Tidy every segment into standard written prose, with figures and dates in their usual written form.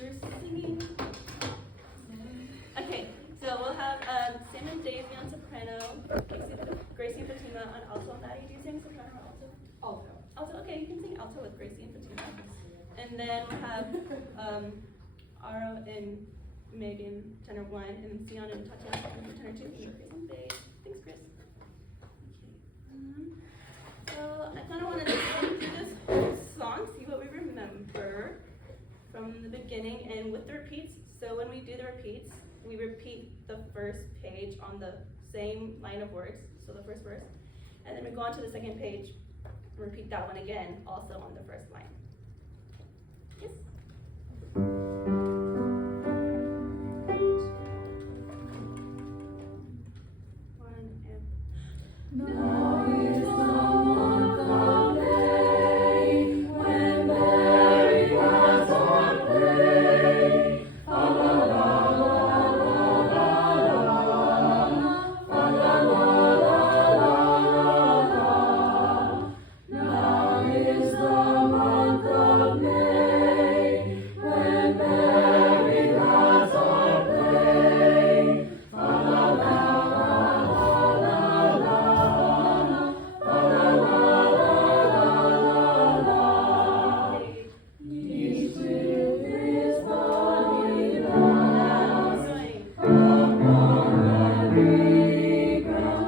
you're singing. Okay, so we'll have Sam and Daisy on soprano, Gracie and Fatima on alto. Maddie, do you sing soprano or alto? Alto. Alto, okay, you can sing alto with Gracie and Fatima. And then we'll have Aro and Megan, tenor 1, and then Sion and Tatiana, tenor 2, and Chris and bass. Thanks, Chris. So I kind of want to listen to this whole song, see what we remember from the beginning, and with the repeats. So when we do the repeats, we repeat the first page on the same line of words, so the first verse, and then we go on to the second page and repeat that one again, also on the first line. Yes? One and... Now is the month of May, when merry lads are playing. Fa la la la la la la, fa la la la la la. Now is the month of May, when merry lads are playing. Fa la la la la la. Each with his body bound upon the ground.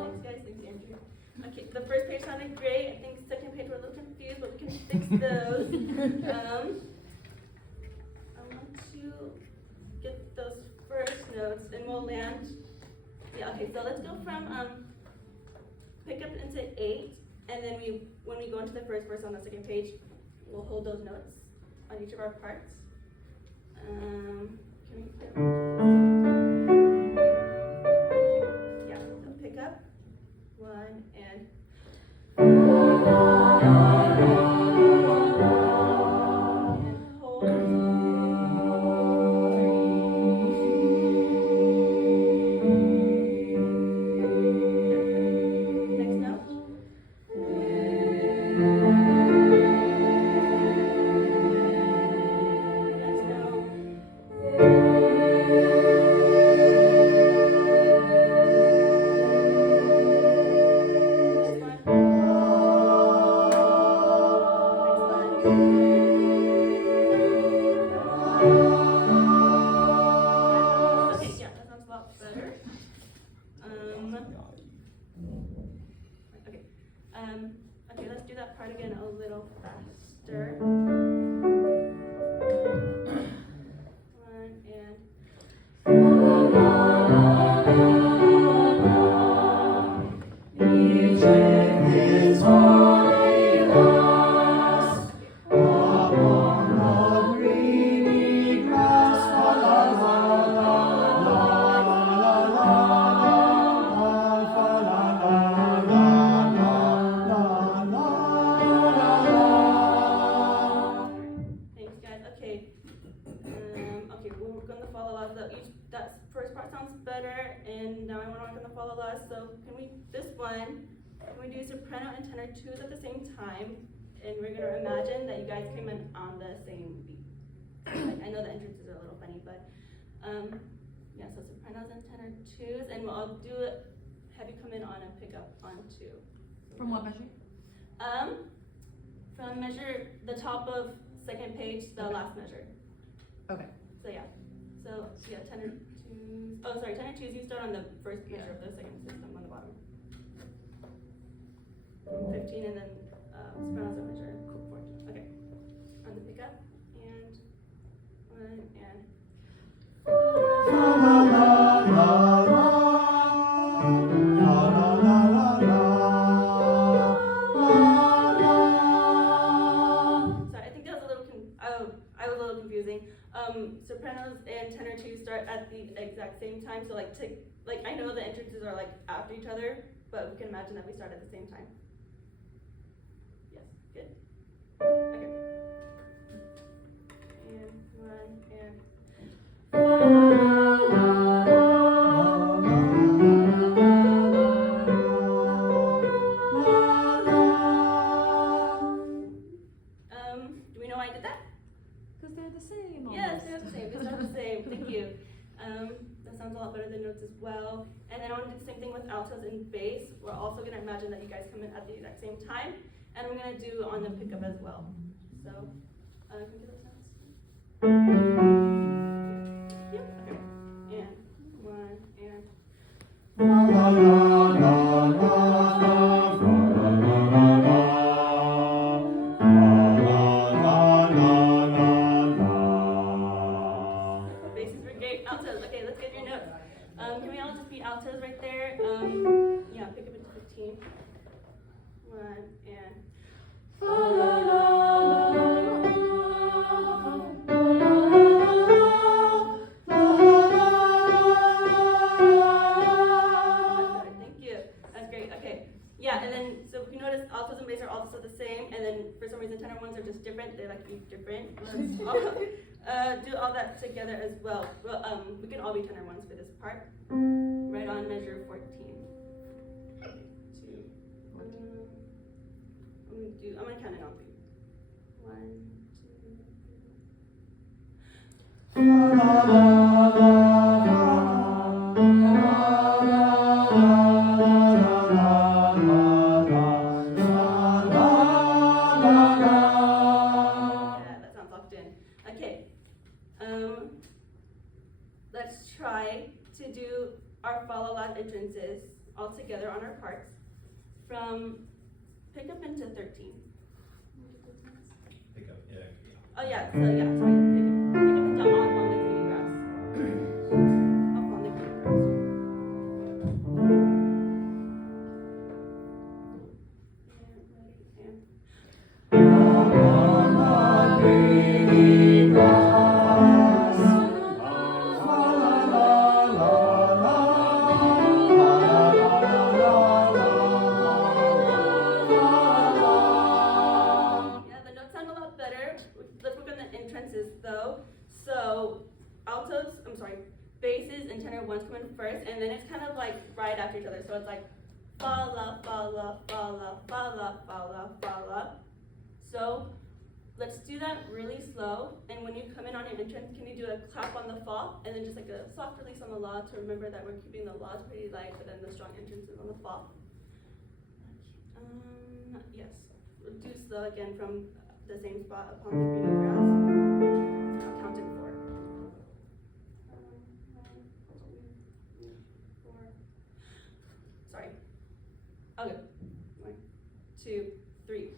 Thanks, guys. Thanks, Andrew. Okay, the first page sounded great. I think second page we're a little confused, but we can fix those. I want to get those first notes, and we'll land. Yeah. Okay. So let's go from pick up into 8, and then when we go into the first verse on the second page, we'll hold those notes on each of our parts. Can we play? Yeah, so pick up 1 and hold 3. Next note. Next note. Next one. Next one. Okay, yeah, that sounds a lot better. Okay. Okay, let's do that part again a little faster. 1 and Each with his holy last upon the greeny grass. Fa la la la la la la la, fa la la la la la la. thanks, guys. Okay. Okay, we're gonna follow along. That first part sounds better, and now we're not gonna follow along. So can we do soprano and tenor 2s at the same time? And we're gonna imagine that you guys came in on the same beat. Like, I know the entrances are a little funny, but yeah. So sopranos and tenor 2s, and I'll do it. Have you come in on a pickup on 2. From what measure? From measure the top of second page, the last measure. Okay. So yeah. So yeah, tenor 2s. Oh, sorry, tenor 2s. You start on the first measure of the second system on the bottom. 15, and then sopranos are measure 14. Okay. On the pickup and 1 and. La la la la la, la la la la la, la la. Sorry, I think that was a little I was a little confusing. Sopranos and tenor 2 start at the exact same time, so like I know the entrances are like after each other, but we can imagine that we start at the same time. Yes, good. Okay. And 1 and. Do we know why I did that? Because they're the same. Yes, almost. they're the same. They sound the same. Thank you. That sounds a lot better than notes as well. And then I want to do the same thing with altos and bass. We're also going to imagine that you guys come in at the exact same time. And I'm going to do on the pickup as well. So, can we do those sounds? Yep. Okay. And 1 and. Basses were great. Altos. Okay, let's get your notes. Can we all just be altos right there? Yeah, pick up into 15. 1 and. Thank you. That's great. Okay. Yeah, and then so if you notice, altos and bass are also the same, and then for some reason tenor ones are just different. They like each different. Let's all, do all that together as well. Well, we can all be tenor ones for this part. Right on measure 14. 2. I'm gonna count it on 3. 1, 2. Yeah, that sounds locked in. Okay. Let's try to do our follow la entrances all together on our parts from pick up into 13. Pick up, yeah. Oh yeah, so yeah, sorry. Pick up into on the green grass. Up on the green grass. Yeah, the notes sound a lot better. Let's work on the entrances though. So basses and tenor ones come in first, and then it's kind of like right after each other. So it's like fa la fa la fa la fa la fa la fa la. So let's do that really slow. And when you come in on your entrance, can you do a clap on the fa and then just like a soft release on the la to remember that we're keeping the la's pretty light, but then the strong entrances on the fa. Yes. We'll do slow again from the same spot upon the green grass. I'll count it 4. 4. Sorry. Okay. 1, 2, 3.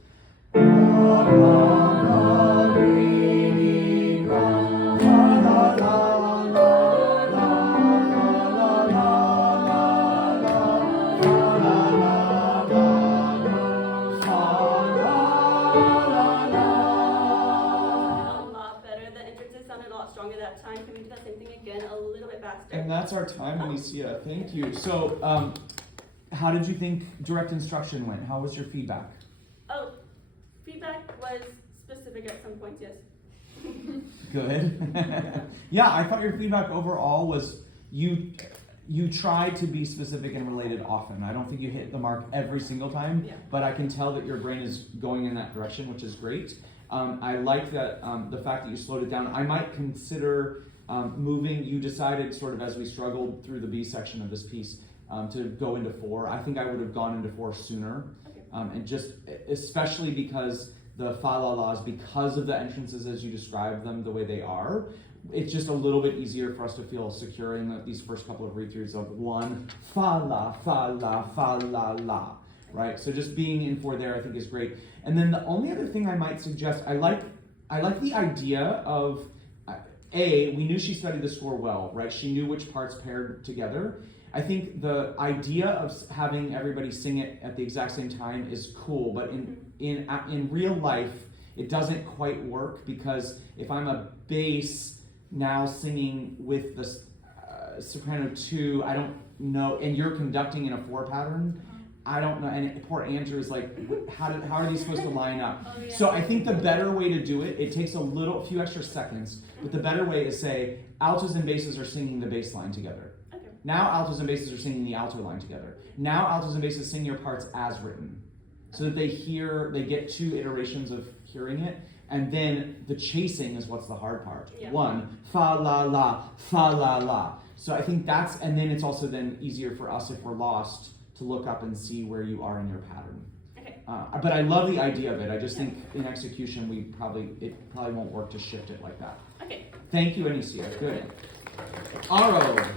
Stronger that time. Can we do that same thing again a little bit faster? And that's our time, Anicia. Thank you. So, how did you think direct instruction went? How was your feedback? Oh, feedback was specific at some points, yes. Good. Yeah, I thought your feedback overall was you tried to be specific and related often. I don't think you hit the mark every single time, Yeah. but I can tell that your brain is going in that direction, which is great. I like that the fact that you slowed it down. I might consider moving. You decided sort of as we struggled through the B section of this piece to go into 4. I think I would have gone into 4 sooner. Okay. And just especially because the fa la la's, because of the entrances as you described them the way they are, it's just a little bit easier for us to feel secure in these first couple of read-throughs of 1 fa la fa la fa la la. Right, so just being in 4 there I think is great. And then the only other thing I might suggest, I like the idea of, we knew she studied the score well, right? She knew which parts paired together. I think the idea of having everybody sing it at the exact same time is cool, but in real life, it doesn't quite work because if I'm a bass now singing with the soprano 2, I don't know, and you're conducting in a 4 pattern, I don't know, and poor Andrew is like, how are these supposed to line up? Oh, yeah. So I think the better way to do it, it takes a few extra seconds, but the better way is say, altos and basses are singing the bass line together. Okay. Now altos and basses are singing the alto line together. Now altos and basses sing your parts as written. So that they get 2 iterations of hearing it, and then the chasing is what's the hard part. Yeah. 1, fa la la, fa la la. So I think and then it's also then easier for us if we're lost to look up and see where you are in your pattern. Okay. But I love the idea of it. I just think in execution it probably won't work to shift it like that. Okay. Thank you, Anicia. Good. Aro.